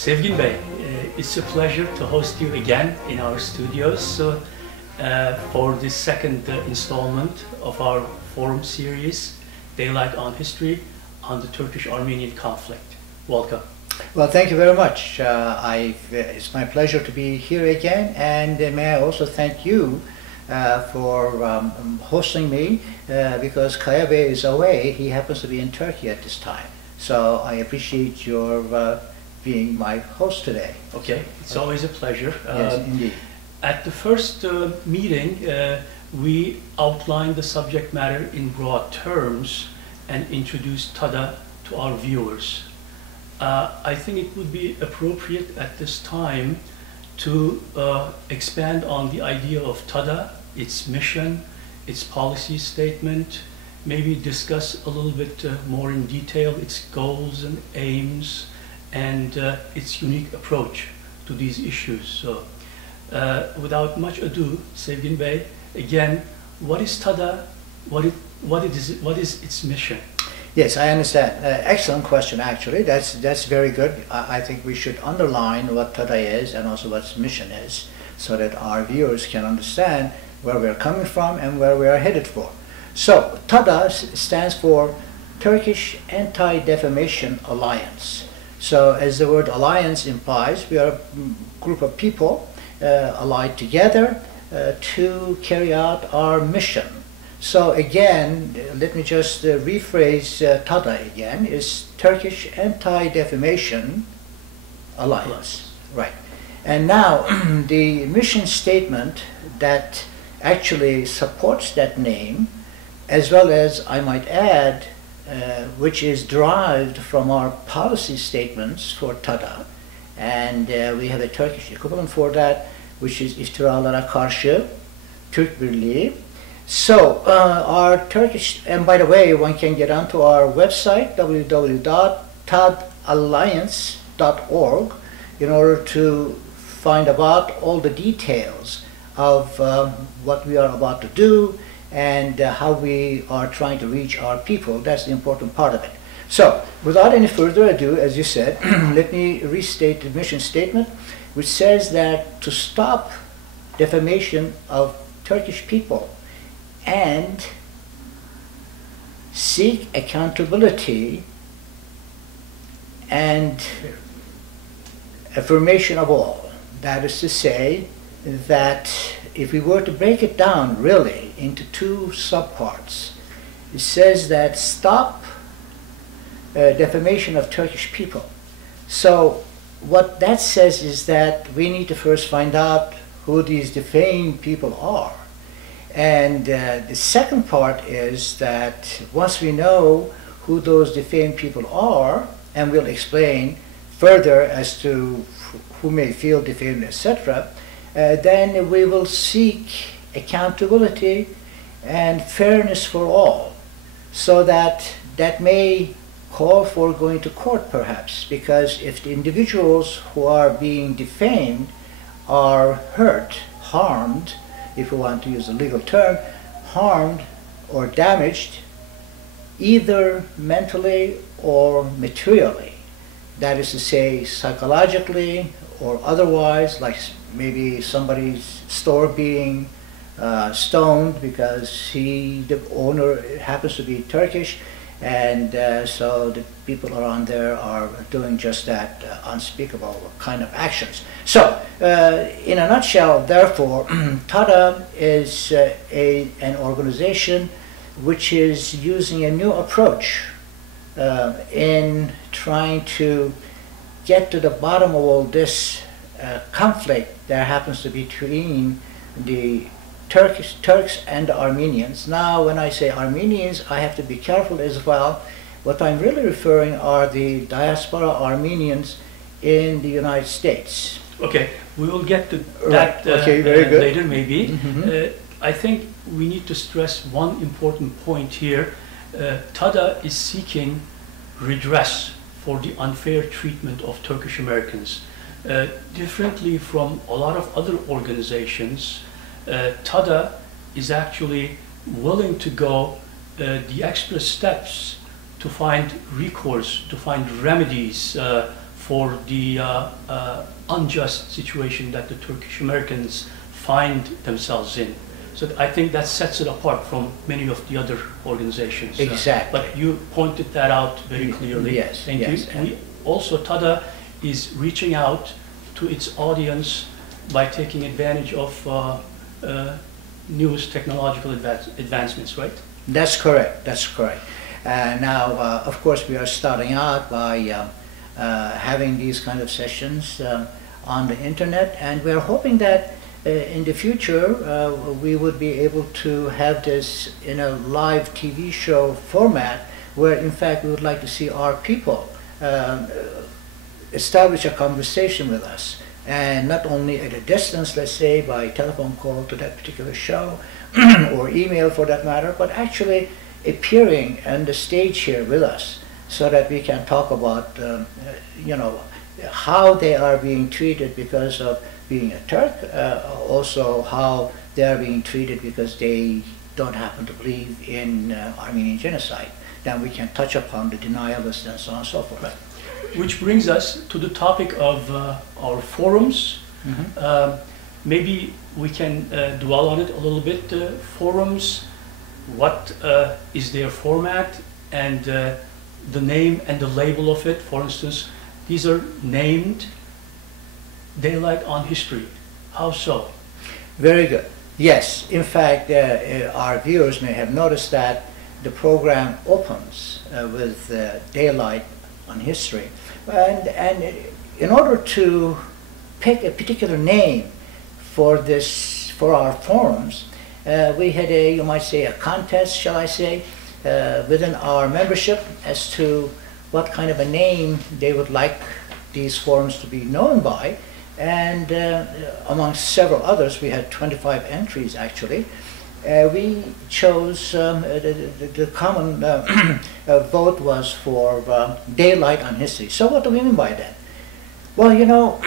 Sevgin Bey, it's a pleasure to host you again in our studios for the second installment of our forum series, Daylight on History on the Turkish-Armenian conflict. Welcome. Well, thank you very much. It's my pleasure to be here again, and may I also thank you for hosting me because Kaya Bey is away. He happens to be in Turkey at this time. So I appreciate your being my host today. Okay, it's always a pleasure. Yes, indeed. At the first meeting, we outlined the subject matter in broad terms and introduced TADA to our viewers. I think it would be appropriate at this time to expand on the idea of TADA, its mission, its policy statement, maybe discuss a little bit more in detail its goals and aims and its unique approach to these issues. So, without much ado, Sevgin Bey, again, what is TADA? What is its mission? Yes, I understand. Excellent question, actually. That's very good. I think we should underline what TADA is and also what its mission is, so that our viewers can understand where we're coming from and where we are headed for. So, TADA stands for Turkish Anti-Defamation Alliance. So, as the word alliance implies, we are a group of people allied together to carry out our mission. So again, let me just rephrase TADA again, is Turkish Anti-Defamation Alliance. Right. And now the mission statement that actually supports that name, as well as, I might add, which is derived from our policy statements for TADA, and we have a Turkish equivalent for that, which is iftiralara karşı, Türk Birliği. So our Turkish, and by the way, one can get onto our website, www.tadalliance.org, in order to find about all the details of what we are about to do and how we are trying to reach our people. That's the important part of it. So, without any further ado, as you said, let me restate the mission statement, which says that to stop defamation of Turkish people and seek accountability and affirmation of all. That is to say that if we were to break it down really into two subparts, it says that stop defamation of Turkish people. So what that says is that we need to first find out who these defamed people are. And the second part is that once we know who those defamed people are, and we'll explain further as to who may feel defamed, etc., then we will seek accountability and fairness for all, so that may call for going to court perhaps, because if the individuals who are being defamed are hurt, harmed, if we want to use a legal term, harmed or damaged, either mentally or materially, that is to say psychologically or otherwise, like maybe somebody's store being stoned because the owner happens to be Turkish, and so the people around there are doing just that unspeakable kind of actions. So, in a nutshell, therefore, TADA is an organization which is using a new approach in trying to get to the bottom of all this conflict that happens to be between the Turks and the Armenians. Now, when I say Armenians, I have to be careful as well. What I'm really referring are the diaspora Armenians in the United States. Okay, we will get to that later maybe. Mm-hmm. I think we need to stress one important point here. TADA is seeking redress for the unfair treatment of Turkish Americans. Differently from a lot of other organizations, TADA is actually willing to go the extra steps to find recourse, to find remedies for the unjust situation that the Turkish Americans find themselves in. So I think that sets it apart from many of the other organizations. Exactly. But you pointed that out very clearly. Yes. Thank yes. you. We also, TADA is reaching out to its audience by taking advantage of newest technological advancements, right? That's correct. That's correct. Now, of course, we are starting out by having these kind of sessions on the internet, and we're hoping that in the future we would be able to have this in a live TV show format, where in fact we would like to see our people establish a conversation with us, and not only at a distance, let's say by telephone call to that particular show or email for that matter, but actually appearing on the stage here with us, so that we can talk about you know, how they are being treated because of being a Turk, also how they are being treated because they don't happen to believe in Armenian genocide. Then we can touch upon the denialists and so on and so forth. Right. Which brings us to the topic of our forums. Maybe we can dwell on it a little bit. Forums, what is their format, and the name and the label of it. For instance, these are named Daylight on History. How so? Very good. Yes, in fact, our viewers may have noticed that the program opens with Daylight on History. And in order to pick a particular name for our forums, we had a, you might say, a contest, shall I say, within our membership as to what kind of a name they would like these forums to be known by. And amongst several others, we had 25 entries actually. We chose, the common vote was for Daylight on History. So what do we mean by that? Well, you know,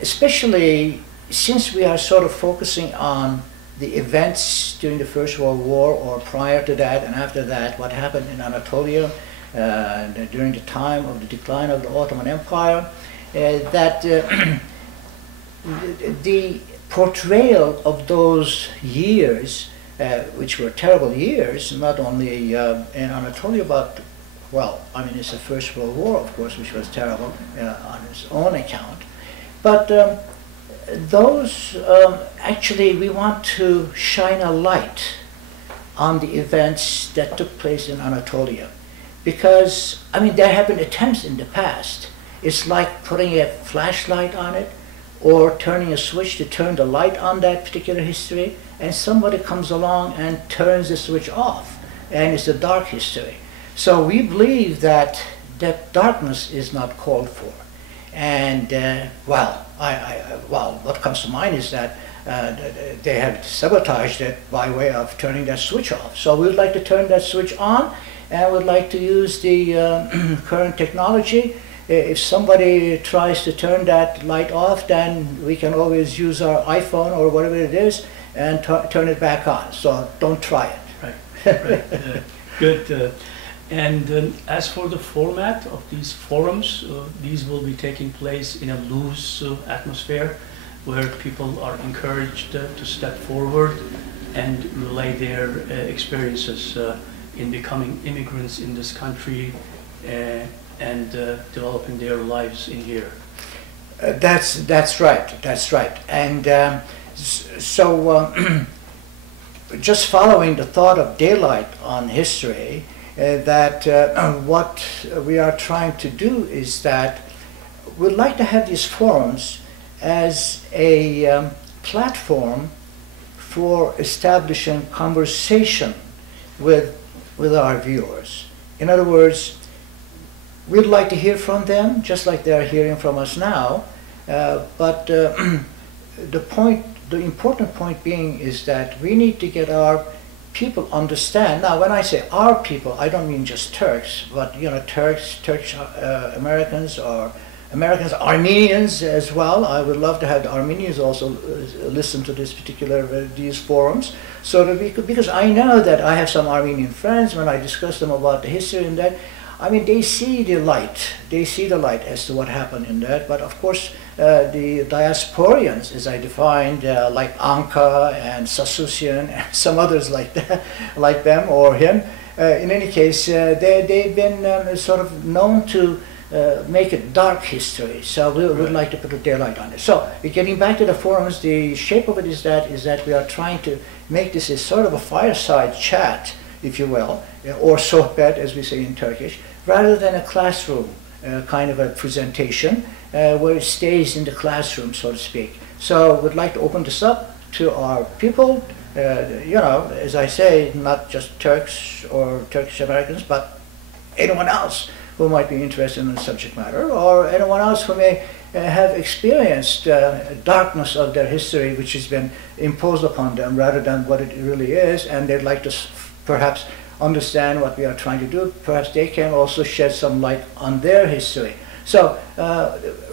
especially since we are sort of focusing on the events during the First World War, or prior to that and after that, what happened in Anatolia during the time of the decline of the Ottoman Empire, that the portrayal of those years, which were terrible years, not only in Anatolia, but, well, I mean, it's the First World War, of course, which was terrible on its own account. But those, actually, we want to shine a light on the events that took place in Anatolia. Because, I mean, there have been attempts in the past. It's like putting a flashlight on it, or turning a switch to turn the light on that particular history, and somebody comes along and turns the switch off, and it's a dark history. So we believe that darkness is not called for. And well, what comes to mind is that they have sabotaged it by way of turning that switch off. So we would like to turn that switch on, and would like to use the current technology. If somebody tries to turn that light off, then we can always use our iPhone or whatever it is and turn it back on. So don't try it. Right, right. Good. And as for the format of these forums, these will be taking place in a loose atmosphere, where people are encouraged to step forward and relay their experiences in becoming immigrants in this country and developing their lives in here. That's right. That's right. And so, just following the thought of Daylight on History, that what we are trying to do is that we'd like to have these forums as a platform for establishing conversation with our viewers. In other words, we'd like to hear from them, just like they're hearing from us now. But the important point being is that we need to get our people understand. Now, when I say our people, I don't mean just Turks, but you know, Turkish Americans, or Americans, Armenians as well. I would love to have the Armenians also listen to this particular these forums, so that we could, because I know that I have some Armenian friends. When I discuss them about the history and that, I mean, they see the light. They see the light as to what happened in that. But of course, the diasporians, as I defined, like Anka and Sasusian and some others like that, like them or him, in any case, they've been sort of known to make a dark history. So we would like to put a daylight on it. So getting back to the forums, the shape of it is that we are trying to make this a sort of a fireside chat, if you will, or sohbet, as we say in Turkish, rather than a classroom kind of a presentation where it stays in the classroom, so to speak. So we'd like to open this up to our people, you know, as I say, not just Turks or Turkish Americans, but anyone else who might be interested in the subject matter, or anyone else who may have experienced darkness of their history which has been imposed upon them rather than what it really is, and they'd like to perhaps understand what we are trying to do. Perhaps they can also shed some light on their history. So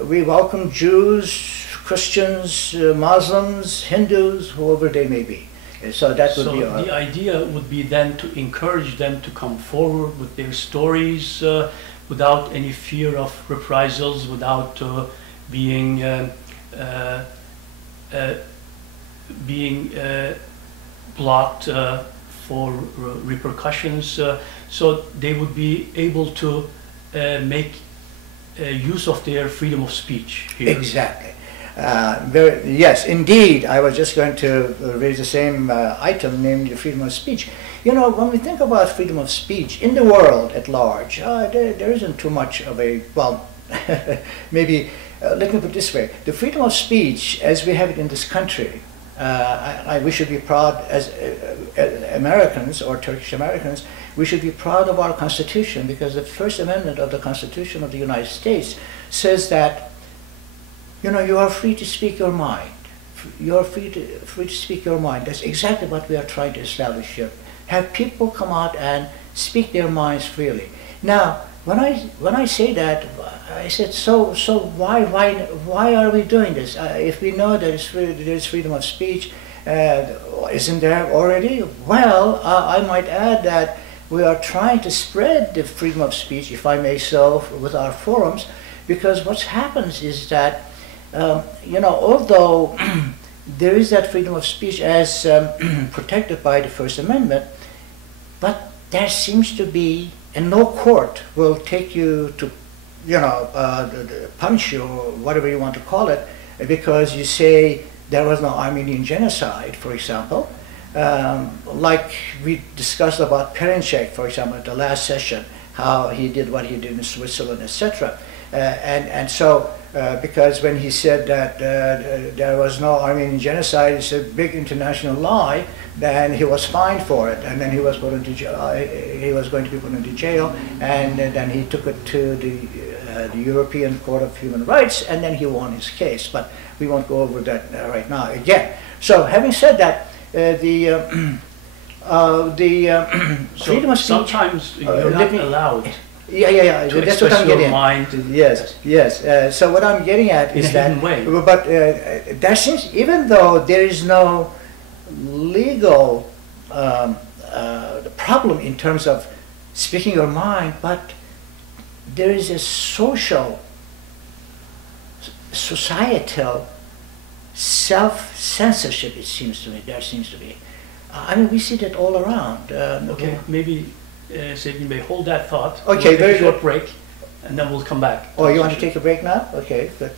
we welcome Jews, Christians, Muslims, Hindus, whoever they may be. So that would be our... the idea would be then to encourage them to come forward with their stories without any fear of reprisals, without being blocked for repercussions, so they would be able to make use of their freedom of speech here. Exactly. Yes, indeed. I was just going to raise the same item, namely the freedom of speech. You know, when we think about freedom of speech in the world at large, there isn't too much of a, well, maybe, let me put it this way. The freedom of speech, as we have it in this country, we should be proud as Americans or Turkish Americans, we should be proud of our Constitution, because the First Amendment of the Constitution of the United States says that, you know, you are free to speak your mind. You are free to speak your mind. That's exactly what we are trying to establish here. Have people come out and speak their minds freely. Now, when I say that, I said, so why are we doing this? If we know that there's freedom of speech, isn't there already? Well, I might add that we are trying to spread the freedom of speech, if I may so, with our forums, because what happens is that, you know, although there is that freedom of speech as protected by the First Amendment, but there seems to be, and no court will take you to, you know, punish you or whatever you want to call it, because you say there was no Armenian genocide, for example. Like we discussed about Perenchek, for example, at the last session, how he did what he did in Switzerland, etc. And so, because when he said that there was no Armenian genocide, it's a big international lie, then he was fined for it, and then he was put into jail. He was going to be put into jail, and then he took it to the European Court of Human Rights, and then he won his case. But we won't go over that right now again. So, having said that, freedom of speech. Sometimes you're not allowed. Yeah. To that's what I'm getting at. Yes. So what I'm getting at is that, but there seems, even though there is no legal problem in terms of speaking your mind, but there is a societal self-censorship, it seems to me. There seems to be. I mean, we see that all around. Okay, maybe Sevgin Bey, hold that thought. Okay, we'll very take a short good. break, and then we'll come back. Oh, you want to take a break now? Okay, good.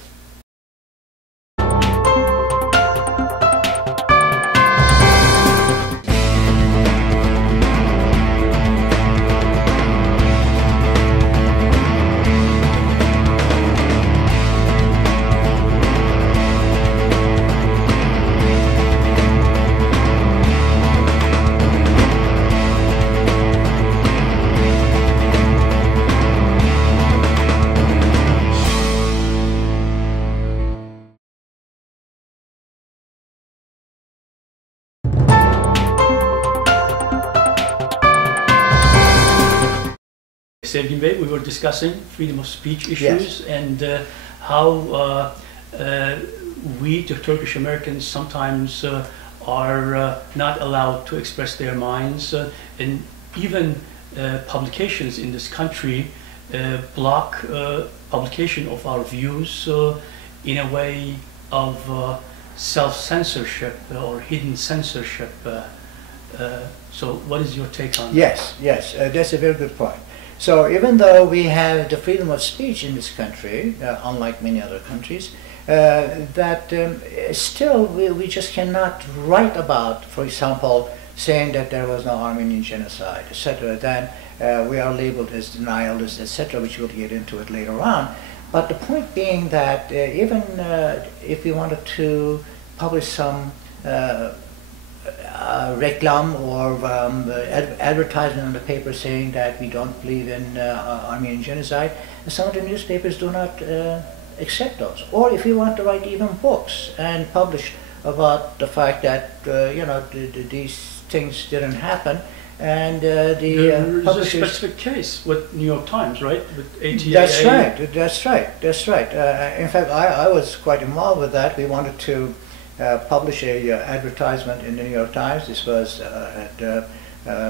Sevgin Bey, we were discussing freedom of speech issues, yes, and how we, the Turkish Americans, sometimes are not allowed to express their minds, and even publications in this country block publication of our views in a way of self-censorship or hidden censorship. So what is your take on that? Yes, that's a very good point. So even though we have the freedom of speech in this country, unlike many other countries, still we just cannot write about, for example, saying that there was no Armenian genocide, etc. Then we are labeled as denialists, etc., which we'll get into it later on. But the point being that even if we wanted to publish some reclam or advertisement in the paper saying that we don't believe in Armenian genocide, some of the newspapers do not accept those. Or if we want to write even books and publish about the fact that these things didn't happen, and there's a specific case with New York Times, right? With ATA. That's right. In fact, I was quite involved with that. We wanted to publish a advertisement in the New York Times. This was at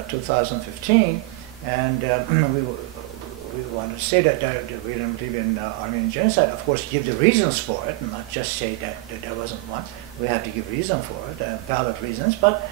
2015, and we wanted to say that we don't believe in Armenian genocide. Of course, give the reasons for it, and not just say that there wasn't one. We have to give reason for it, valid reasons. But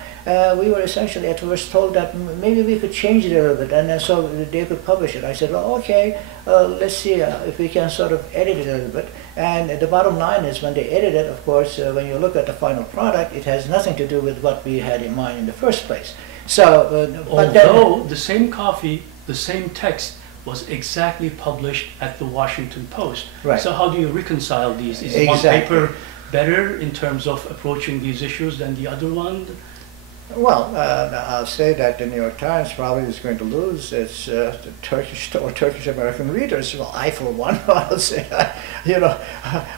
we were essentially at first told that maybe we could change it a little bit, and then so they could publish it. I said, well, okay, let's see if we can sort of edit it a little bit. And the bottom line is, when they edit it, of course, when you look at the final product, it has nothing to do with what we had in mind in the first place. So, although the same copy, the same text was exactly published at the Washington Post. Right. So how do you reconcile these? Is one paper better in terms of approaching these issues than the other one? Well, I'll say that the New York Times probably is going to lose its Turkish or Turkish-American readers. Well, I, for one, I'll say,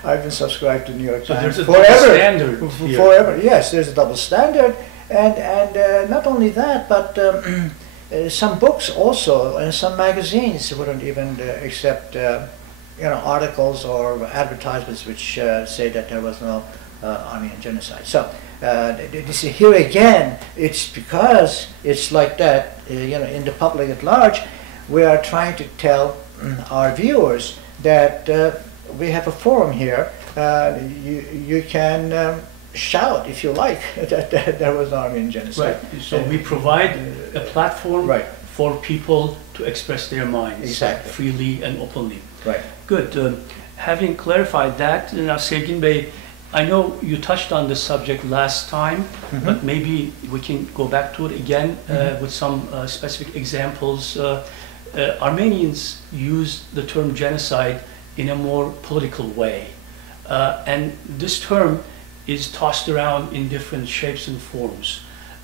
I've been subscribed to the New York Times there's a forever. Double standard here. Forever, yes, there's a double standard. And not only that, but some books also, and some magazines wouldn't even accept articles or advertisements which say that there was no Armenian genocide. So here again, it's because it's like that, in the public at large, we are trying to tell our viewers that we have a forum here. You can shout, if you like, that there was no Armenian genocide. Right. So we provide a platform for people to express their minds freely and openly. Right. Good. Having clarified that, now Sevgin Bey, I know you touched on this subject last time, but maybe we can go back to it again with some specific examples. Armenians use the term genocide in a more political way, and this term is tossed around in different shapes and forms.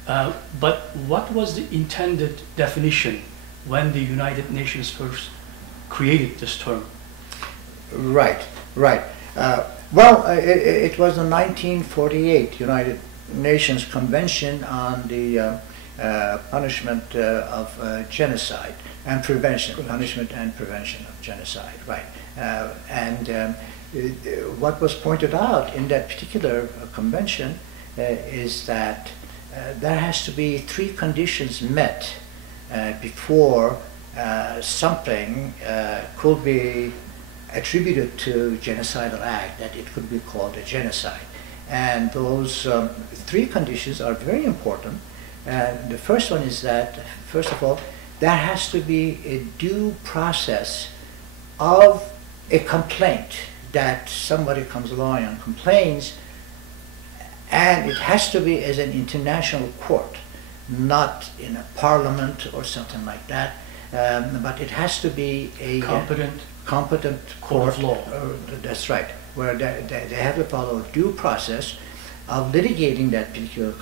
But what was the intended definition when the United Nations first created this term? Right. Well, it was the 1948 United Nations Convention on the punishment of genocide and prevention, punishment and prevention of genocide, right. What was pointed out in that particular convention is that there has to be 3 conditions met before something could be attributed to genocidal act, that it could be called a genocide. And those 3 conditions are very important. The first one is that, first of all, there has to be a due process of a complaint, that somebody comes along and complains, and it has to be as an international court, not in a parliament or something like that, but it has to be a competent court of law. That's right, where they have to follow a due process of litigating that particular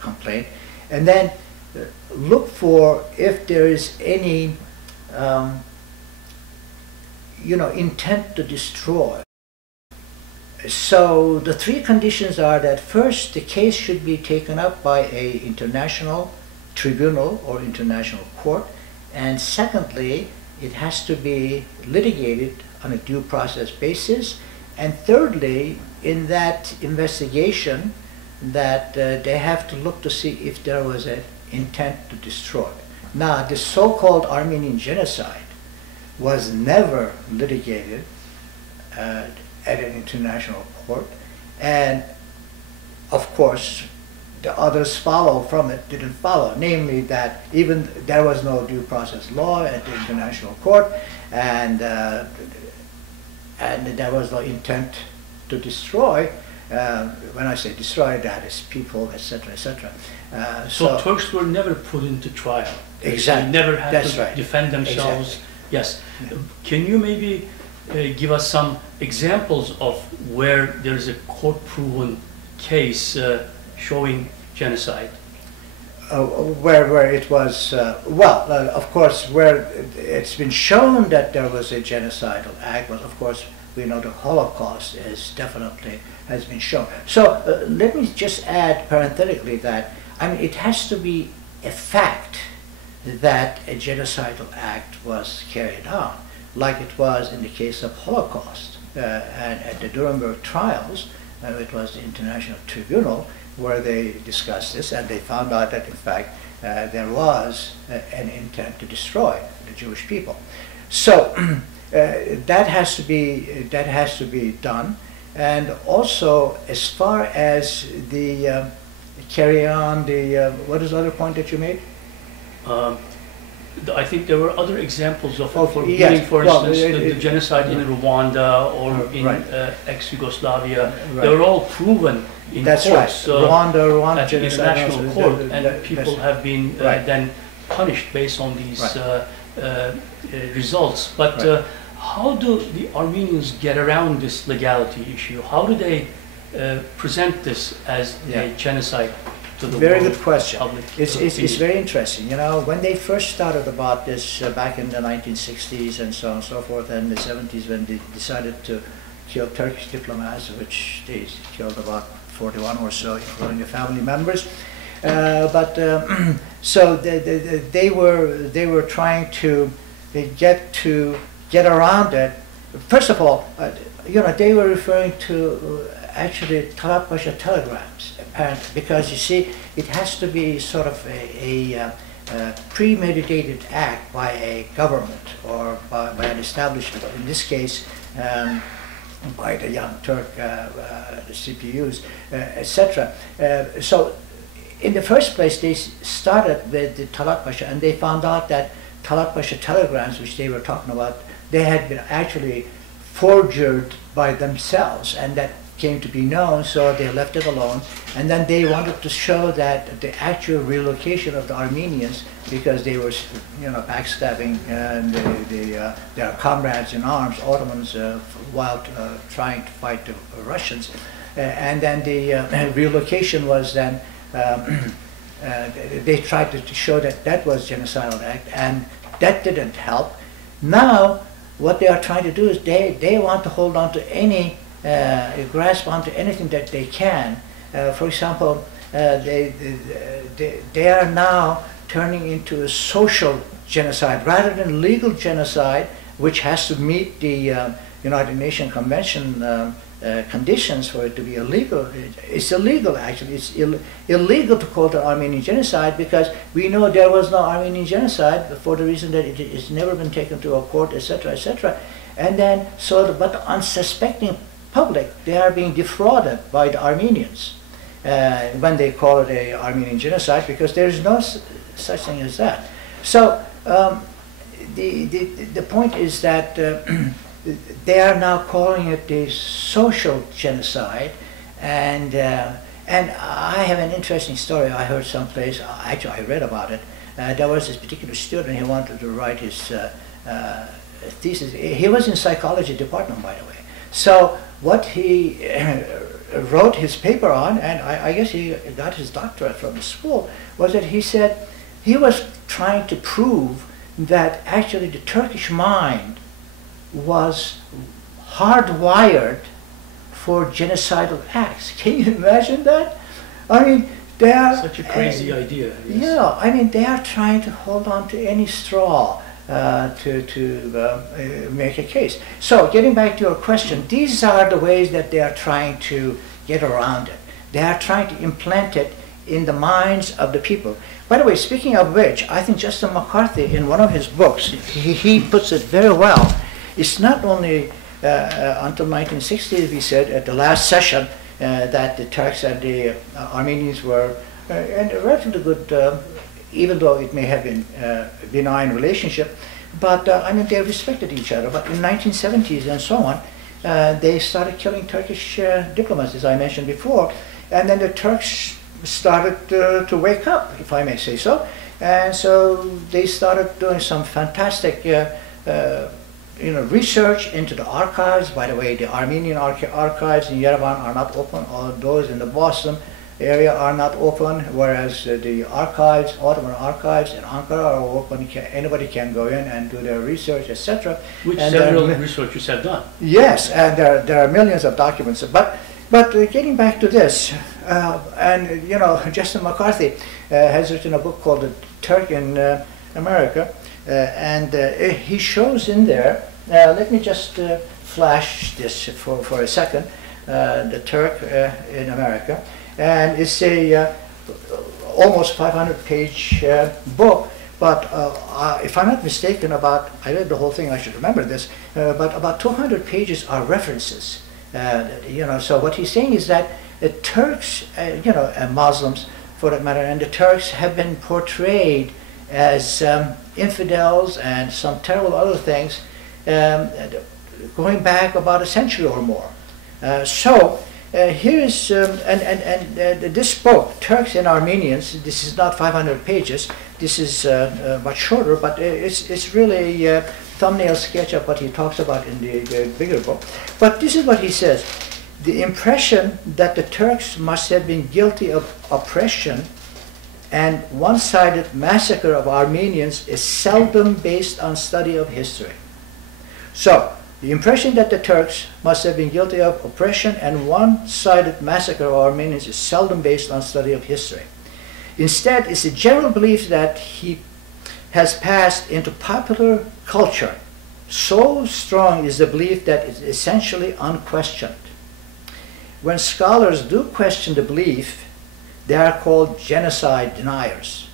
complaint, and then look for if there is any intent to destroy. So the 3 conditions are that first, the case should be taken up by an international tribunal or international court, and secondly, it has to be litigated on a due process basis, and thirdly, in that investigation, that they have to look to see if there was an intent to destroy. Now, the so-called Armenian genocide was never litigated at an international court, and of course the others follow from it didn't follow, namely that even there was no due process law at the international court, and there was no intent to destroy. When I say destroy, that is people, etc., etc. So Turks were never put into trial. Exactly. They never had That's to right. defend themselves. Exactly. Yes. Yeah. Can you maybe give us some examples of where there's a court-proven case showing genocide? Where it was, of course, where it's been shown that there was a genocidal act, well, of course, we know the Holocaust is definitely has been shown. So let me just add parenthetically that, I mean, it has to be a fact that a genocidal act was carried on, like it was in the case of Holocaust. And at the Nuremberg trials, it was the International Tribunal where they discussed this, and they found out that in fact there was an intent to destroy the Jewish people. So that has to be done. And also, as far as the carry on the what is the other point that you made? I think there were other examples of forbidding, yes. for Well, instance, the genocide in Rwanda or in right. ex-Yugoslavia. Right. They were all proven in That's courts, right. Rwanda at the genocide international also, court, and people have been right. then punished based on these Right. results. But Right. how do the Armenians get around this legality issue? How do they present this as a genocide to the Very world good question. public It's opinion? very interesting. You know, when they first started about this back in the 1960s and so on and so forth, and the 70s, when they decided to kill Turkish diplomats, which they killed about 41 or so, including the family members. So they were trying to get around it. First of all, you know, they were referring to actually Talat Pasha telegrams, apparently, because you see, it has to be sort of a premeditated act by a government or by an establishment. In this case, by the Young Turk, the CPUs, etc. So, in the first place, they started with the Talat Pasha, and they found out that Talat Pasha telegrams, which they were talking about, they had been actually forged by themselves, and that came to be known, so they left it alone. And then they wanted to show that the actual relocation of the Armenians, because they were, you know, backstabbing their comrades in arms, Ottomans, while trying to fight the Russians. And then the relocation was then, they tried to show that that was genocidal act, and that didn't help. Now, what they are trying to do is they want to hold on to any, grasp onto anything that they can. For example, they are now turning into a social genocide rather than legal genocide, which has to meet the United Nations Convention conditions for it to be illegal. It's illegal, actually. It's illegal to call it Armenian genocide, because we know there was no Armenian genocide for the reason that it's never been taken to a court, etc., etc. And then, but the unsuspecting public, they are being defrauded by the Armenians when they call it a Armenian genocide, because there is no such thing as that. So the point is that they are now calling it the social genocide, and I have an interesting story I heard someplace. Actually, I read about it. There was this particular student. He wanted to write his thesis. He was in psychology department, by the way. So what he wrote his paper on, and I guess he got his doctorate from the school, was that he said he was trying to prove that actually the Turkish mind was hardwired for genocidal acts. Can you imagine that? I mean, they are such a crazy idea. Yes. Yeah, I mean, they are trying to hold on to any straw to make a case. So, getting back to your question, these are the ways that they are trying to get around it. They are trying to implant it in the minds of the people. By the way, speaking of which, I think Justin McCarthy, in one of his books, he puts it very well. It's not only until 1960, he said at the last session, that the Turks and the Armenians were in a relatively good, even though it may have been a benign relationship, but I mean, they respected each other. But in 1970s and so on, they started killing Turkish diplomats, as I mentioned before, and then the Turks started to wake up, if I may say so, and so they started doing some fantastic research into the archives. By the way, the Armenian archives in Yerevan are not open, or those in the Boston area are not open, whereas the archives, Ottoman archives in Ankara are open. Anybody can go in and do their research, etc. Which several researchers have done. Yes, and there are millions of documents. But getting back to this, and Justin McCarthy has written a book called The Turk in America, and he shows in there, let me just flash this for a second, The Turk in America, and it's a almost 500-page book, but if I'm not mistaken, I read the whole thing, I should remember this, but about 200 pages are references. So what he's saying is that the Turks, and Muslims for that matter, and the Turks have been portrayed as infidels and some terrible other things going back about a century or more. Here is, this book, Turks and Armenians, this is not 500 pages, this is much shorter, but it's really a thumbnail sketch of what he talks about in the bigger book. But this is what he says: the impression that the Turks must have been guilty of oppression and one-sided massacre of Armenians is seldom based on study of history. So, the impression that the Turks must have been guilty of oppression and one-sided massacre of Armenians is seldom based on study of history. Instead, it's a general belief that he has passed into popular culture. So strong is the belief that it's essentially unquestioned. When scholars do question the belief, they are called genocide deniers,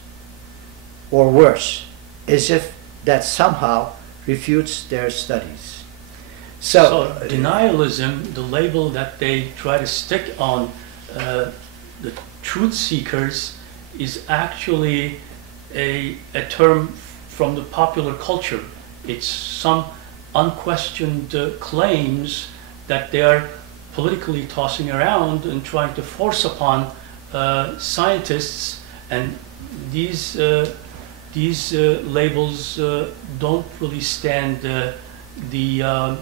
or worse, as if that somehow refutes their studies. So denialism, the label that they try to stick on the truth seekers, is actually a term from the popular culture. It's some unquestioned claims that they are politically tossing around and trying to force upon scientists, and these labels don't really stand the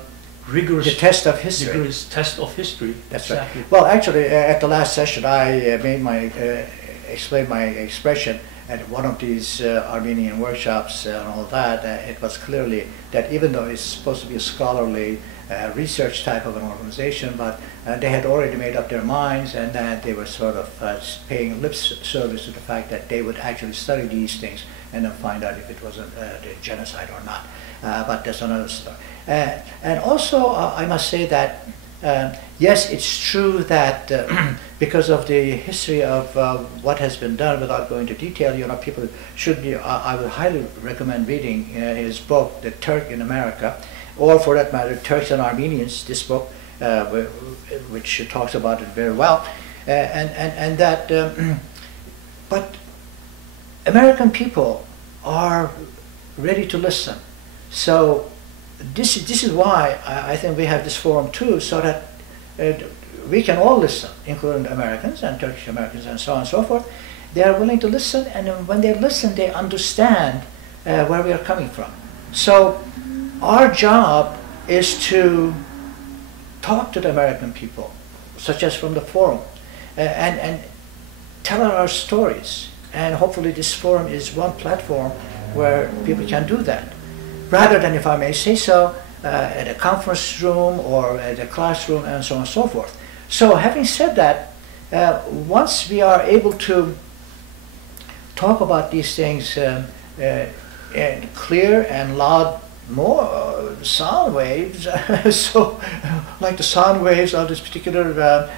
rigorous test of history. Rigorous test of history. That's exactly. Right. Well, actually, at the last session, I explained my expression at one of these Armenian workshops and all that. It was clearly that even though it's supposed to be a scholarly research type of an organization, but they had already made up their minds, and that they were sort of paying lip service to the fact that they would actually study these things and then find out if it was a genocide or not. But that's another story. And also, I must say that yes, it's true that because of the history of what has been done, without going into detail, people should be, I would highly recommend reading his book, The Turk in America, or for that matter, Turks and Armenians, this book, which talks about it very well. And that, but American people are ready to listen. So this is why I think we have this forum too, so that we can all listen, including Americans and Turkish Americans and so on and so forth. They are willing to listen, and when they listen, they understand where we are coming from. So our job is to talk to the American people, such as from the forum, and tell our stories. And hopefully this forum is one platform where people can do that, rather than, if I may say so, at a conference room or at a classroom and so on and so forth. So having said that, once we are able to talk about these things in clear and loud, more sound waves, so like the sound waves of this particular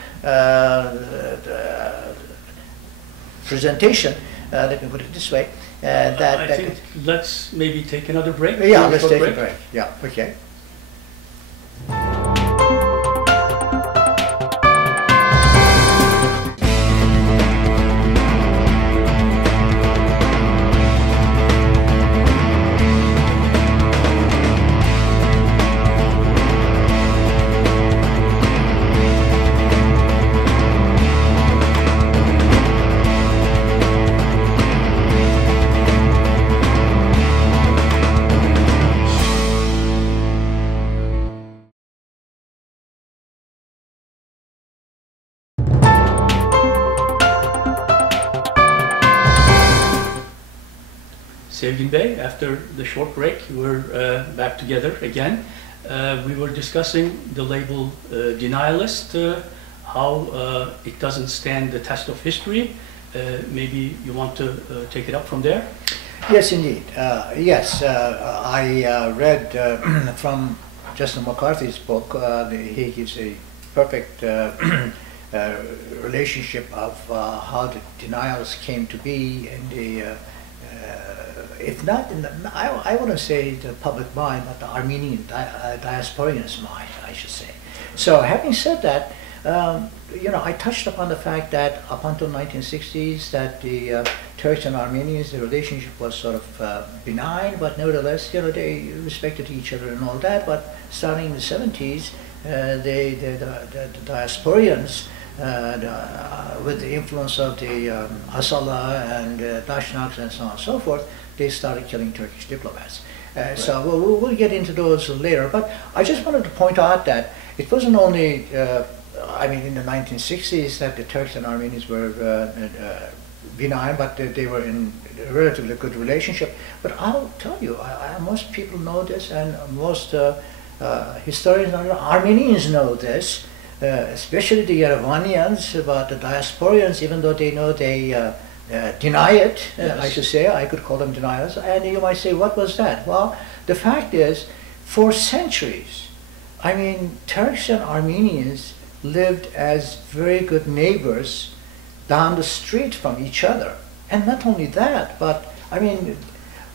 presentation, let me put it this way. I think let's maybe take another break. Yeah, let's take a break. Yeah, okay. Sevgin Bey, after the short break, we're back together again. We were discussing the label denialist, how it doesn't stand the test of history. Maybe you want to take it up from there? Yes, indeed. Yes, I read from Justin McCarthy's book. He gives a perfect relationship of how the denials came to be in the if not in the, I wouldn't say the public mind, but the Armenian diasporan's mind, I should say. So having said that, you know, I touched upon the fact that up until 1960s that the Turks and Armenians, the relationship was sort of benign, but nevertheless, you know, they respected each other and all that. But starting in the 70s, the diasporans, with the influence of the Asala and Dashnaks and so on and so forth, they started killing Turkish diplomats. Right. So we'll get into those later, but I just wanted to point out that it wasn't only, I mean, in the 1960s that the Turks and Armenians were benign, but they were in a relatively good relationship. But I'll tell you, most people know this, and most historians, Armenians know this, especially the Yerevanians, about the diasporans, even though they know they deny it, yes. I should say, I could call them deniers. And you might say, what was that? Well, the fact is, for centuries, I mean, Turks and Armenians lived as very good neighbors down the street from each other. And not only that, but, I mean,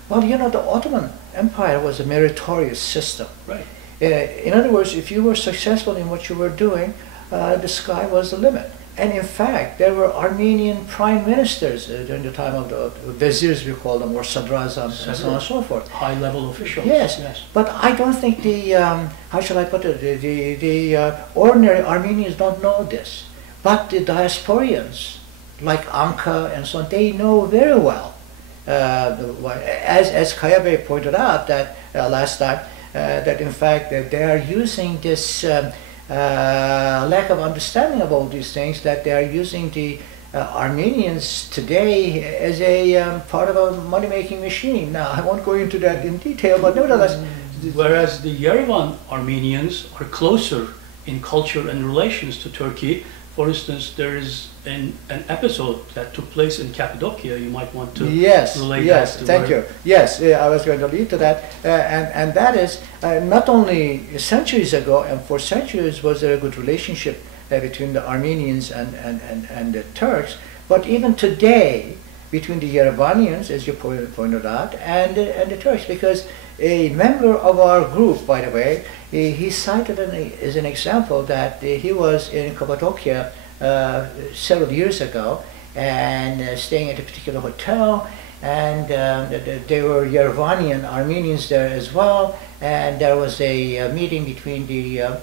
well, you know, the Ottoman Empire was a meritorious system. Right. In other words, if you were successful in what you were doing, the sky was the limit. And in fact, there were Armenian prime ministers during the time of the viziers, we call them, or sadrazams, and so on and so forth. High-level officials. Yes, yes, but I don't think the, how shall I put it, the ordinary Armenians don't know this. But the diasporians, like Anka and so on, they know very well. As Kaya Bey pointed out that last time, that in fact that they are using this lack of understanding of all these things, that they are using the Armenians today as a part of a money-making machine. Now, I won't go into that in detail, but nevertheless... Whereas the Yerevan Armenians are closer in culture and relations to Turkey. For instance, there is an episode that took place in Cappadocia. You might want to relate that to thank you. Yes, I was going to lead to that. And that is, not only centuries ago, and for centuries was there a good relationship between the Armenians and the Turks, but even today, between the Yerevanians, as you pointed out, and the Turks, because a member of our group, by the way, he cited as an example that he was in Cappadocia several years ago and staying at a particular hotel, and there were Yerevanian Armenians there as well, and there was a meeting between the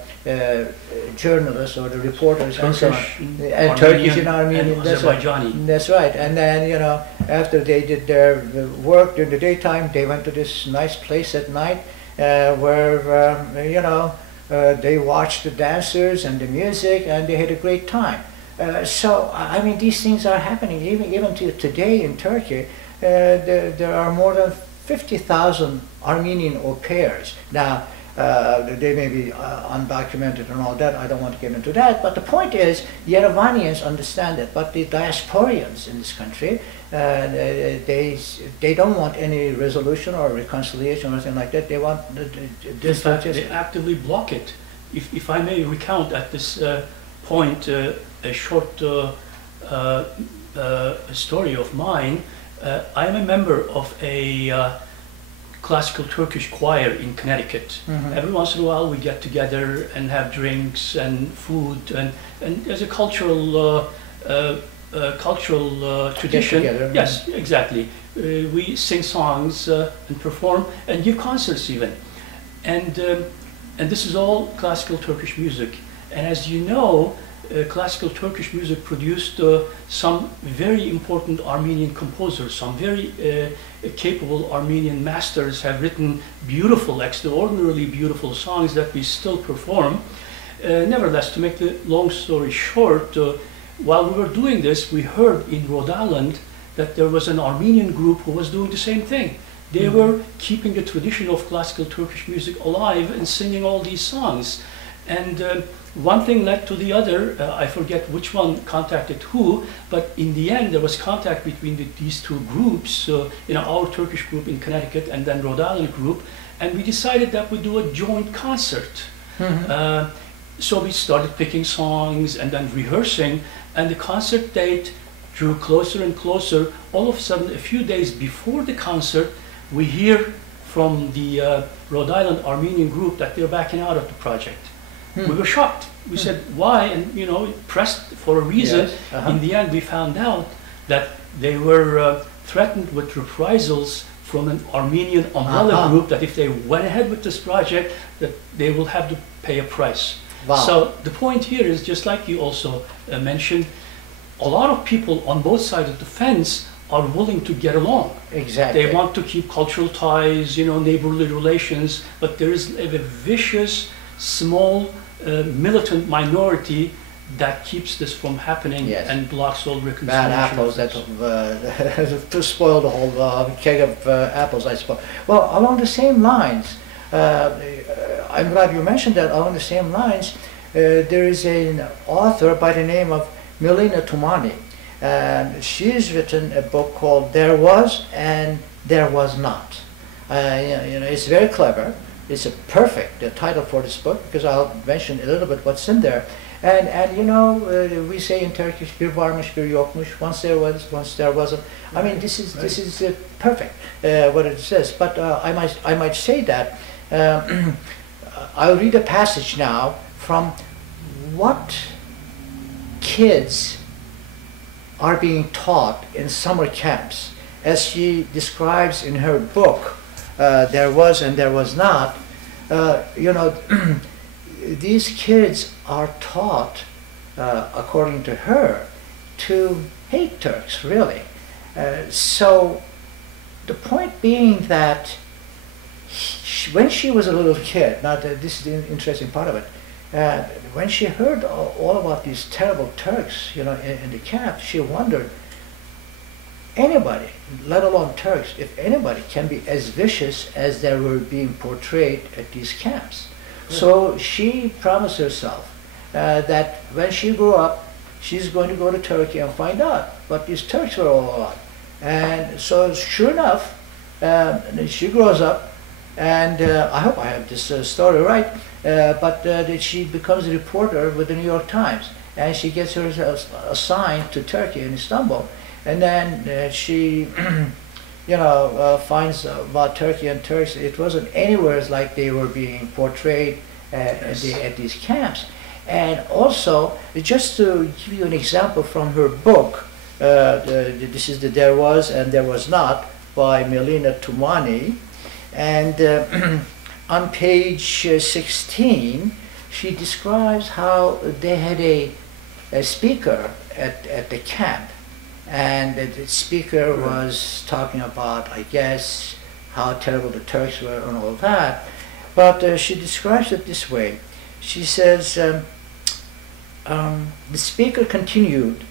journalists or the reporters and Turkish and Armenian, and Azerbaijani. That's right. And then, you know, after they did their work during the daytime, they went to this nice place at night where you know, they watched the dancers and the music, and they had a great time. So I mean, these things are happening even to today in Turkey. There are more than 50,000 Armenian au pairs. Now, they may be undocumented and all that, I don't want to get into that, but the point is, Yerevanians understand it, but the diasporians in this country, they don't want any resolution or reconciliation or anything like that. They want this. In fact, they actively block it. If I may recount at this point a short story of mine, I'm a member of a classical Turkish choir in Connecticut. Every once in a while we get together and have drinks and food, and there's a cultural tradition. Together. Yes, exactly. We sing songs and perform and give concerts even. And this is all classical Turkish music. And as you know, classical Turkish music produced some very important Armenian composers. Some very capable Armenian masters have written beautiful, extraordinarily beautiful songs that we still perform. Nevertheless, to make the long story short, while we were doing this, we heard in Rhode Island that there was an Armenian group who was doing the same thing. They were keeping the tradition of classical Turkish music alive and singing all these songs. And one thing led to the other. I forget which one contacted who, but in the end there was contact between these two groups, our Turkish group in Connecticut and then Rhode Island group, and we decided that we'd do a joint concert. So we started picking songs and then rehearsing, and the concert date drew closer and closer. All of a sudden, a few days before the concert, we hear from the Rhode Island Armenian group that they're backing out of the project. We were shocked. We said, why? And pressed for a reason. Yes. In the end, we found out that they were threatened with reprisals from an Armenian umbrella group, that if they went ahead with this project, that they will have to pay a price. Wow. So the point here is, just like you also mentioned, a lot of people on both sides of the fence are willing to get along. Exactly. They want to keep cultural ties, neighborly relations, but there is a vicious, small, militant minority that keeps this from happening. Yes. And blocks all reconciliation. Bad apples that to spoil the whole keg of apples, I suppose. Well, along the same lines, I'm glad you mentioned that. Along the same lines, there is an author by the name of Milena Tumani. She's written a book called There Was and There Was Not. It's very clever. It's a perfect title for this book, because I'll mention a little bit what's in there. And we say in Turkish, bir varmış bir yokmuş. Once there was, once there wasn't. I mean, this is perfect what it says. But I might say that I'll read a passage now from what kids are being taught in summer camps, as she describes in her book. There was and there was not. These kids are taught, according to her, to hate Turks, really. So the point being that when she was a little kid, now this is the interesting part of it, when she heard all about these terrible Turks, in the camp, she wondered, anybody, let alone Turks, if anybody can be as vicious as they were being portrayed at these camps. So she promised herself that when she grew up, she's going to go to Turkey and find out what these Turks were all about. And so sure enough, she grows up, and I hope I have this story right, but that she becomes a reporter with the New York Times, and she gets herself assigned to Turkey in Istanbul. And then she, finds about Turkey and Turks. It wasn't anywhere like they were being portrayed at these camps. And also, just to give you an example from her book, this is the There Was and There Was Not by Milena Tumani. And on page 16, she describes how they had a speaker at the camp. And the speaker was talking about, I guess, how terrible the Turks were and all that. But she describes it this way. She says, the speaker continued,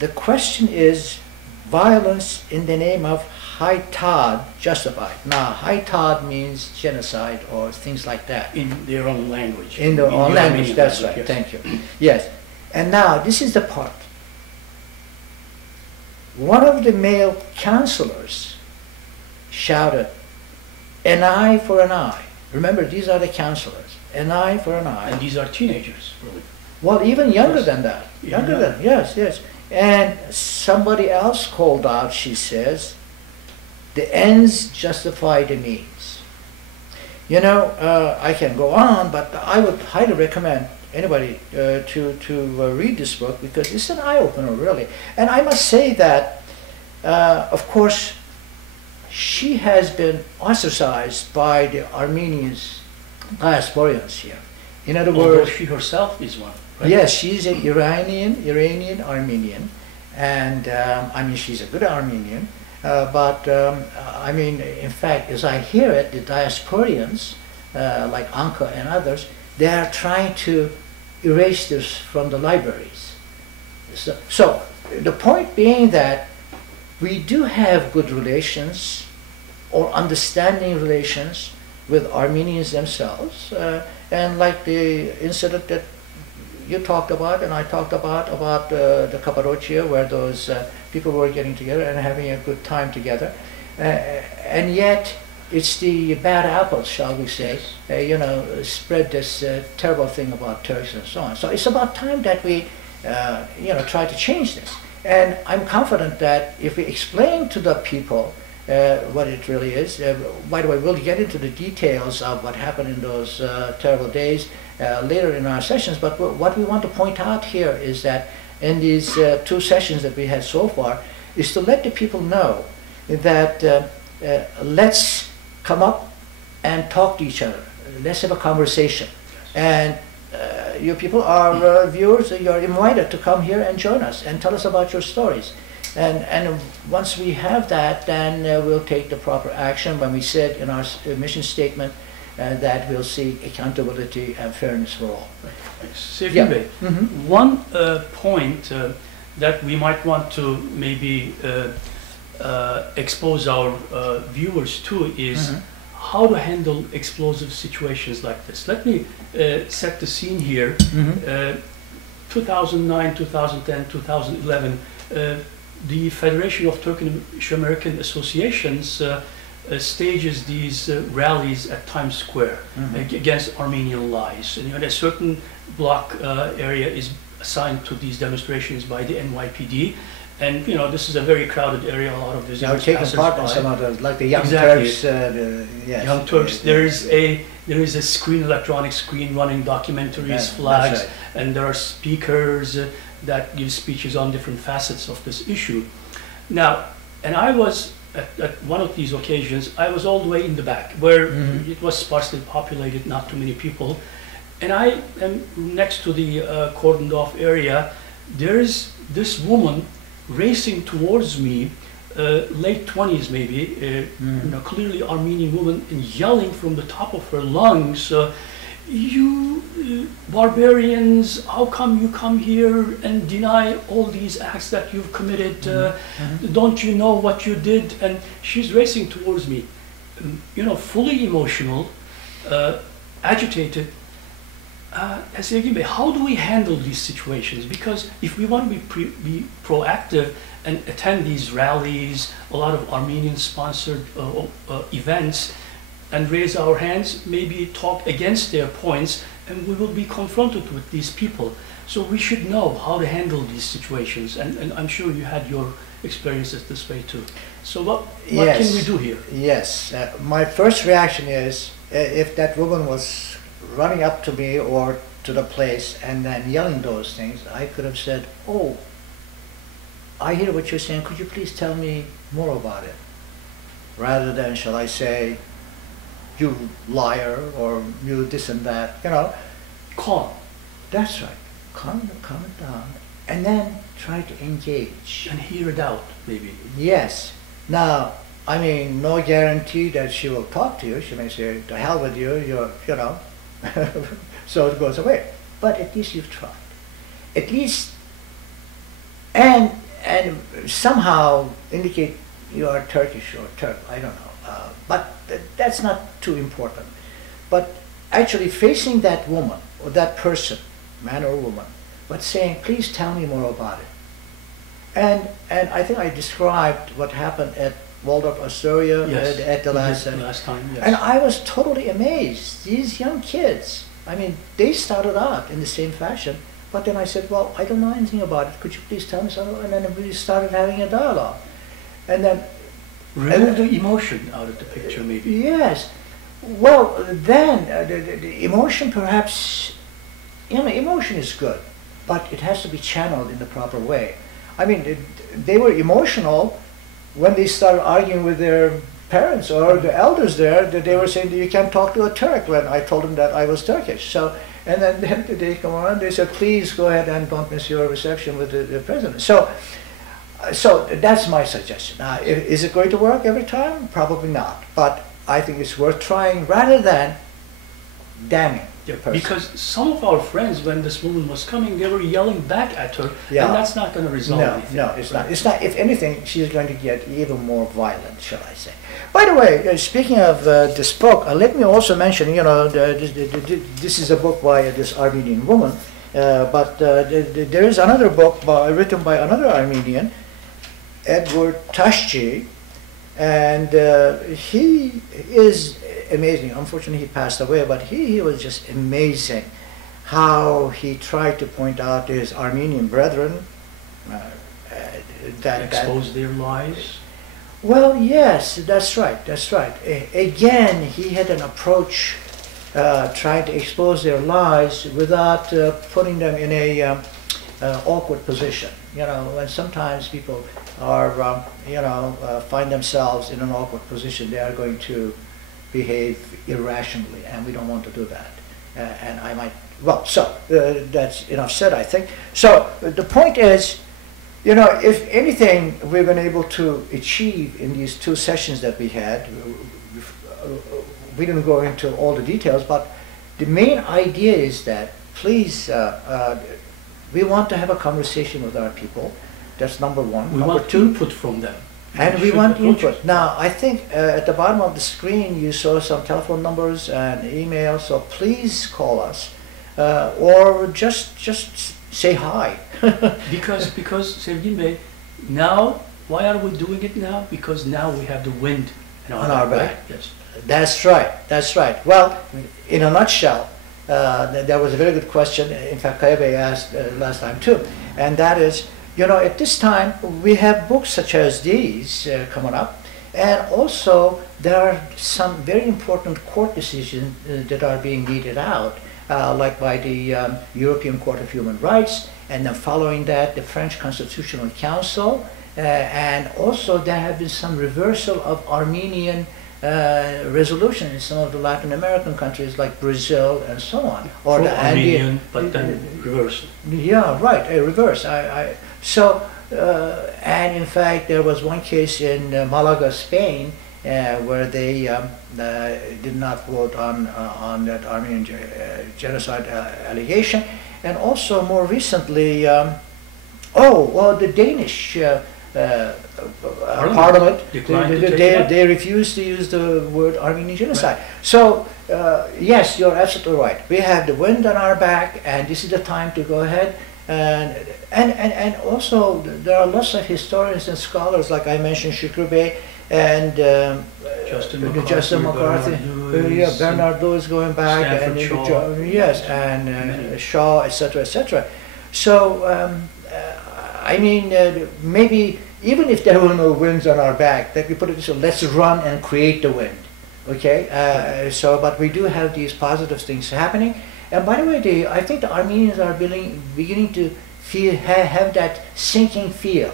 the question is, violence in the name of high TAD justified. Now, high TAD means genocide or things like that. In their own language. In their own language, that's right, yes. Thank you. Yes, and now this is the part. One of the male counselors shouted, an eye for an eye. Remember, these are the counselors. An eye for an eye. And these are teenagers, really. Well, even younger Yes. than that. Even Younger younger. than, yes. And somebody else called out, she says, the ends justify the means. You know, I can go on, but I would highly recommend anybody to read this book, because it's an eye-opener, really. And I must say that, of course, she has been ostracized by the Armenians, diasporians here. In other words, she herself is one. Right? Yes, she's an Iranian Armenian, and I mean, she's a good Armenian. But I mean, in fact, as I hear it, the diasporians, like Anka and others, they are trying to erase this from the libraries. So the point being that we do have good relations or understanding relations with Armenians themselves, and like the incident that you talked about and I talked about the Cappadocia, where those people were getting together and having a good time together, and yet it's the bad apples, shall we say, you know, spread this terrible thing about Turks and so on. So it's about time that we, you know, try to change this. And I'm confident that if we explain to the people what it really is, by the way, we'll get into the details of what happened in those terrible days later in our sessions, but what we want to point out here is that in these 2 sessions that we had so far, is to let the people know that let's come up and talk to each other. Let's have a conversation. And you people, our viewers, you're invited to come here and join us and tell us about your stories. And once we have that, then we'll take the proper action when we said in our mission statement that we'll seek accountability and fairness for all. Sevgin Bey, one point that we might want to maybe expose our viewers to is how to handle explosive situations like this. Let me set the scene here. 2009, 2010, 2011, the Federation of Turkish American Associations stages these rallies at Times Square against Armenian lies. And a certain block area is assigned to these demonstrations by the NYPD. And you know, this is a very crowded area. A lot of visitors taking part in some of those, like the Young Turks. Yes, Young Turks. There is a screen, electronic screen, running documentaries, flags, right. and there are speakers that give speeches on different facets of this issue. Now, and I was at one of these occasions. I was all the way in the back, where it was sparsely populated, not too many people, and I am next to the cordoned off area. There is this woman racing towards me, late 20s maybe, you know, clearly Armenian woman, and yelling from the top of her lungs, you barbarians, how come you come here and deny all these acts that you've committed? Don't you know what you did? And she's racing towards me, you know, fully emotional, agitated. Sevgin Bey, how do we handle these situations? Because if we want to be proactive and attend these rallies, a lot of Armenian-sponsored events, and raise our hands, maybe talk against their points, and we will be confronted with these people. So we should know how to handle these situations, and I'm sure you had your experiences this way too. So what can we do here? Yes, my first reaction is, if that woman was running up to me or to the place and then yelling those things, I could have said, oh, I hear what you're saying, could you please tell me more about it? Rather than, shall I say, you liar, or you this and that, you know. Calm. That's right. Calm it down. And then try to engage. And hear it out, maybe. Yes. Now, I mean, no guarantee that she will talk to you. She may say, to hell with you, you know. So it goes away. But at least you've tried. At least, and somehow indicate you are Turkish or Turk, I don't know. But that's not too important. But actually facing that woman or that person, man or woman, but saying, please tell me more about it. And I think I described what happened at Waldorf Astoria at the last time. Yes. And I was totally amazed. These young kids, I mean, they started out in the same fashion, But then I said, well, I don't know anything about it. Could you please tell me something? And then we started having a dialogue. And then... Remove the emotion out of the picture, maybe. Yes. Well, then the emotion perhaps, emotion is good, but it has to be channeled in the proper way. I mean, they were emotional when they started arguing with their parents or the elders there, that they were saying that you can't talk to a Turk, when I told them that I was Turkish. So, and then they come around, they said, please go ahead and don't miss your reception with the president. So that's my suggestion. Is it going to work every time? Probably not. But I think it's worth trying rather than damning the person. Because some of our friends, when this woman was coming, they were yelling back at her, Yeah. and that's not going to resolve anything. No, it's not. It's not. If anything, she's going to get even more violent, shall I say. By the way, speaking of this book, let me also mention, this is a book by this Armenian woman, but there is another book written by another Armenian, Edward Tashji, and he is amazing. Unfortunately, he passed away, but he was just amazing how he tried to point out to his Armenian brethren that expose their lies. Well, yes, that's right. That's right. Again, he had an approach trying to expose their lies without putting them in a awkward position. When sometimes people are, find themselves in an awkward position, they are going to behave irrationally, and we don't want to do that. And I might, that's enough said, I think. So the point is, if anything we've been able to achieve in these 2 sessions that we had, we didn't go into all the details, but the main idea is that, please, we want to have a conversation with our people. That's number one. We number want 2, input from them. And we want input. Now, I think at the bottom of the screen you saw some telephone numbers and email, so please call us. Or just say hi. because Sevgin Bey, now, why are we doing it now? Because now we have the wind on our back. Right? Yes. That's right. That's right. Well, in a nutshell, there was a very good question. In fact, Kaya Bey asked last time too, and that is, at this time we have books such as these coming up, and also there are some very important court decisions that are being meted out, like by the European Court of Human Rights, and then following that the French Constitutional Council, and also there have been some reversal of Armenian resolution in some of the Latin American countries like Brazil and so on. Or the Armenian, but then reversal. Yeah, right, a reverse. And in fact there was one case in Malaga, Spain, where they did not vote on that Armenian genocide allegation. And also more recently, the Danish Parliament, they refused to use the word Armenian genocide. Right. So, yes, you're absolutely right. We have the wind on our back, and this is the time to go ahead. And also, there are lots of historians and scholars, like I mentioned, Shukri Bey, and Justin McCarthy, Bernard Lewis going back, and Shaw, yes, and Shaw, etc., etc. So, I mean, maybe even if there were no winds on our back, let me put it this way: let's run and create the wind. Okay. But we do have these positive things happening. And by the way, I think the Armenians are beginning to have that sinking feel,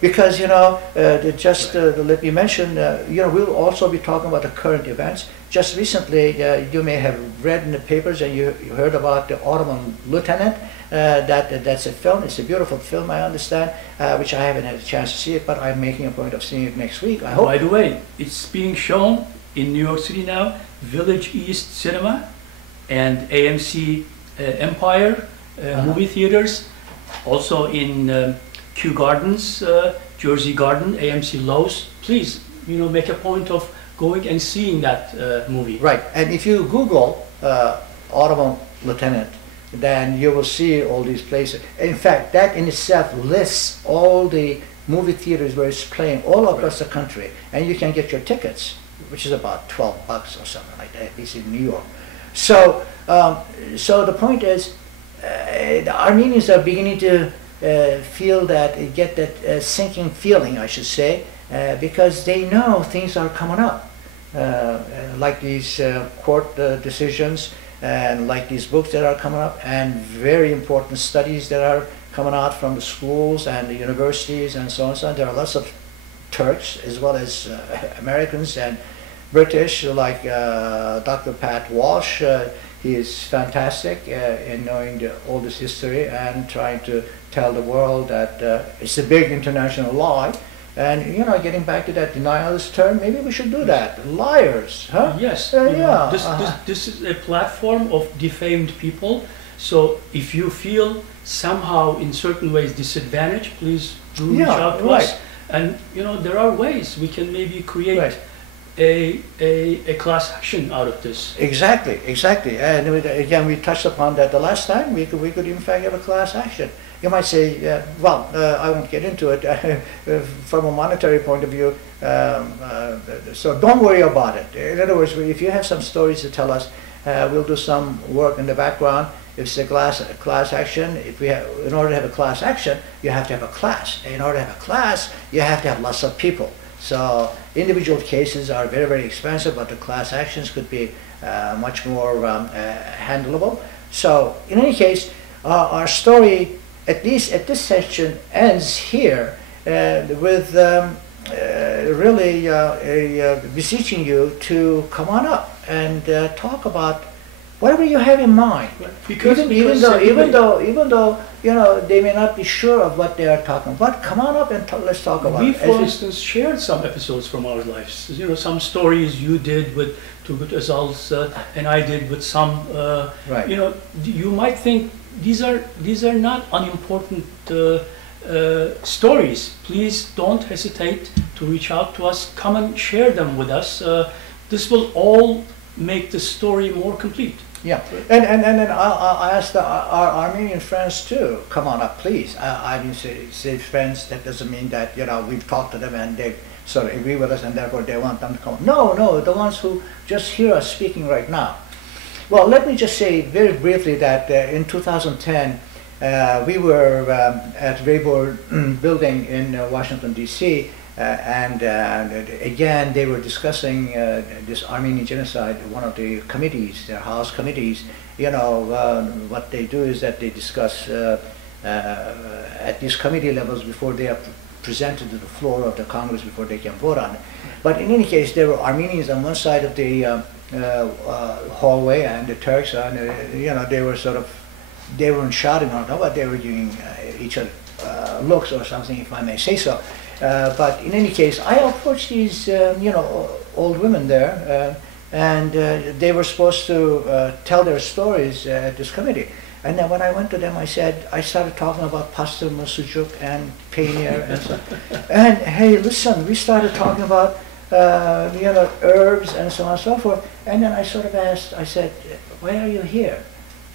because let me mention, we'll also be talking about the current events. Just recently, you may have read in the papers and you heard about the Ottoman lieutenant. That's a film. It's a beautiful film, I understand, which I haven't had a chance to see it, but I'm making a point of seeing it next week, I hope. By the way, it's being shown in New York City now, Village East Cinema and AMC Empire movie theaters, also in Kew Gardens, Jersey Garden, AMC Lowe's. Please, make a point of going and seeing that movie. Right, and if you Google Ottoman lieutenant, then you will see all these places. In fact, that in itself lists all the movie theaters where it's playing all across the country, and you can get your tickets, which is about $12 or something like that, at least in New York. So, so the point is, the Armenians are beginning to feel that, get that sinking feeling, I should say, because they know things are coming up, like these court decisions, and like these books that are coming up, and very important studies that are coming out from the schools and the universities and so on and so on. There are lots of Turks as well as Americans and British, like Dr. Pat Walsh. He is fantastic in knowing all this history and trying to tell the world that it's a big international lie. And, you know, getting back to that denialist term, maybe we should do that. Liars, huh? Yes. Yeah. This is a platform of defamed people. So if you feel somehow in certain ways disadvantaged, please do reach out to us. And, you know, there are ways we can maybe create a class action out of this. Exactly. And again, we touched upon that the last time. We could in fact have a class action. You might say, I won't get into it from a monetary point of view, so don't worry about it. In other words, if you have some stories to tell us, we'll do some work in the background. If it's a class action, in order to have a class action, you have to have a class. In order to have a class, you have to have lots of people. So individual cases are very, very expensive, but the class actions could be much more handleable. So in any case, our story, at least at this section, ends here with really beseeching you to come on up and talk about whatever you have in mind. Even though you know they may not be sure of what they are talking about, come on up and let's talk about it. We, for instance, shared some episodes from our lives. You know, some stories you did with Turgut Özal's and I did with some. You know, you might think these are not unimportant stories. Please don't hesitate to reach out to us. Come and share them with us. This will all make the story more complete. Yeah, and then I asked our Armenian friends too, come on up, please. I mean, say friends, that doesn't mean that, you know, we've talked to them and they sort of agree with us and therefore they want them to come. No, the ones who just hear us speaking right now. Well, let me just say very briefly that in 2010, we were at Raybould Building in Washington, D.C., and again, they were discussing this Armenian genocide. One of the committees, their House committees, you know, what they do is that they discuss at these committee levels before they are presented to the floor of the Congress before they can vote on it. But in any case, there were Armenians on one side of the hallway and the Turks, and you know, they weren't shouting or but they were giving each other looks or something, if I may say so. But in any case, I approached these, you know, old women there, and they were supposed to tell their stories at this committee. And then when I went to them, I started talking about pastırma, sucuk, and peynir, and so. And hey, listen, we started talking about, you know, herbs and so on and so forth. And then I sort of asked, I said, why are you here?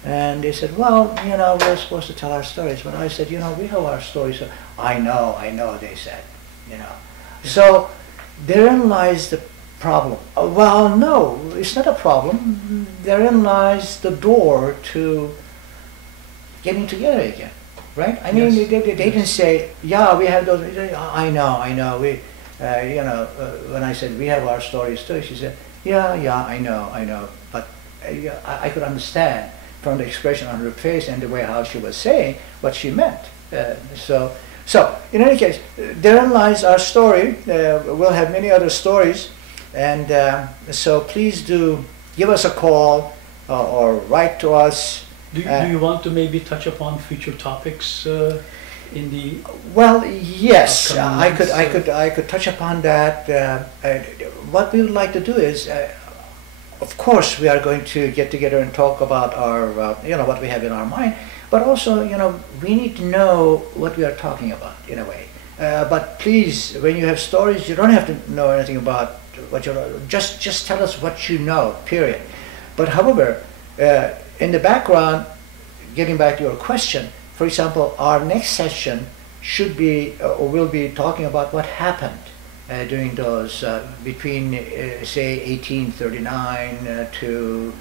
And they said, well, you know, we're supposed to tell our stories. But I said, you know, we have our stories. So, I know, they said, you know. So therein lies the problem. Well, no, it's not a problem. Therein lies the door to getting together again, right? I mean, they didn't say, yeah, we have those. I know. We, you know, when I said we have our stories too, she said, yeah, I know. But I could understand from the expression on her face and the way how she was saying what she meant. So in any case, therein lies our story. We'll have many other stories, and so please do give us a call or write to us. Do you want to maybe touch upon future topics in the? Well, yes, I could touch upon that. What we would like to do is, of course, we are going to get together and talk about our, you know, what we have in our mind. But also, you know, we need to know what we are talking about in a way. But please, when you have stories, you don't have to know anything about what you know. Just tell us what you know. Period. But however, in the background, getting back to your question, for example, our next session should be or will be talking about what happened during those between say 1839 to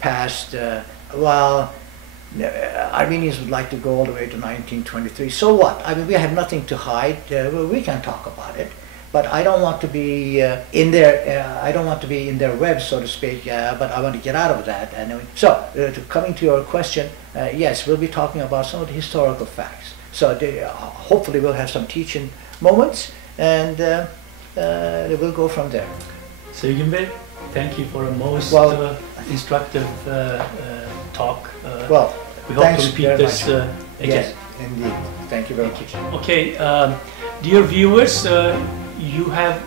past well, Armenians would like to go all the way to 1923. So what? I mean, we have nothing to hide. We can talk about it. But I don't want to be in their. I don't want to be in their web, so to speak. But I want to get out of that. And so, coming to your question, yes, we'll be talking about some of the historical facts. So hopefully, we'll have some teaching moments, and we'll go from there. Sevgin Bey, thank you for a most instructive talk. Well, we hope to repeat this again. Yes, indeed. Thank you very much. Okay, dear viewers. You have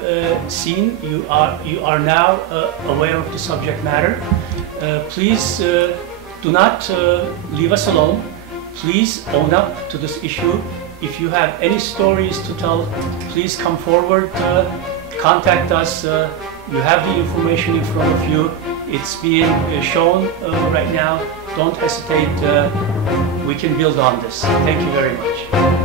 seen, you are now aware of the subject matter. Please do not leave us alone. Please own up to this issue. If you have any stories to tell, please come forward, contact us. You have the information in front of you. It's being shown right now. Don't hesitate. We can build on this. Thank you very much.